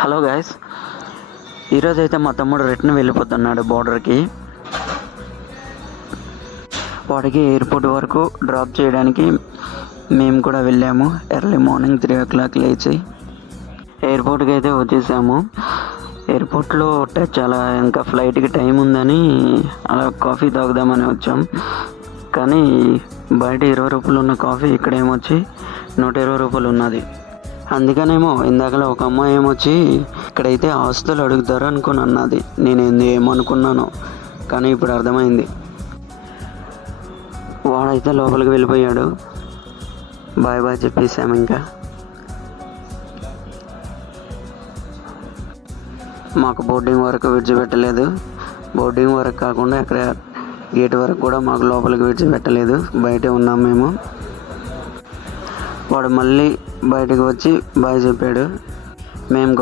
Hello guys, ఈరోజు అయితే మా తమ్ముడు రిటర్న్ వెళ్ళిపోతున్నాడు బోర్డర్కి. వాడికి ఎయిర్పోర్ట్ వరకు డ్రాప్ చేయడానికి మేము కూడా వెళ్ళాము. ఎర్లీ మార్నింగ్ 3 o'clock లేచి ఎయిర్పోర్ట్కి అయితే వచ్చేసాము. ఎయిర్పోర్ట్లో చాలా ఇంకా ఫ్లైట్కి టైం ఉందని అలా కాఫీ తాగుదామని వచ్చాం. కానీ బయట 20 రూపాయలు ఉన్న కాఫీ ఇక్కడేమొచ్చి 120 రూపాయలు ఉన్నది. అందుకనేమో ఇందాకలా ఒక అమ్మాయి ఏమొచ్చి ఇక్కడైతే ఆస్తులు అడుగుతారు అనుకుని అన్నది. నేను ఏమనుకున్నాను కానీ ఇప్పుడు అర్థమైంది. వాడైతే లోపలికి వెళ్ళిపోయాడు. బాయ్ బాయ్ చెప్పేసాము. ఇంకా మాకు బోర్డింగ్ వరకు విడిచిపెట్టలేదు. బోర్డింగ్ వరకు కాకుండా అక్కడ గేట్ వరకు కూడా మాకు లోపలికి విడిచిపెట్టలేదు. బయటే ఉన్నాం మేము. వాడు మళ్ళీ బయటకు వచ్చి బాయ్ చెప్పాడు. మేము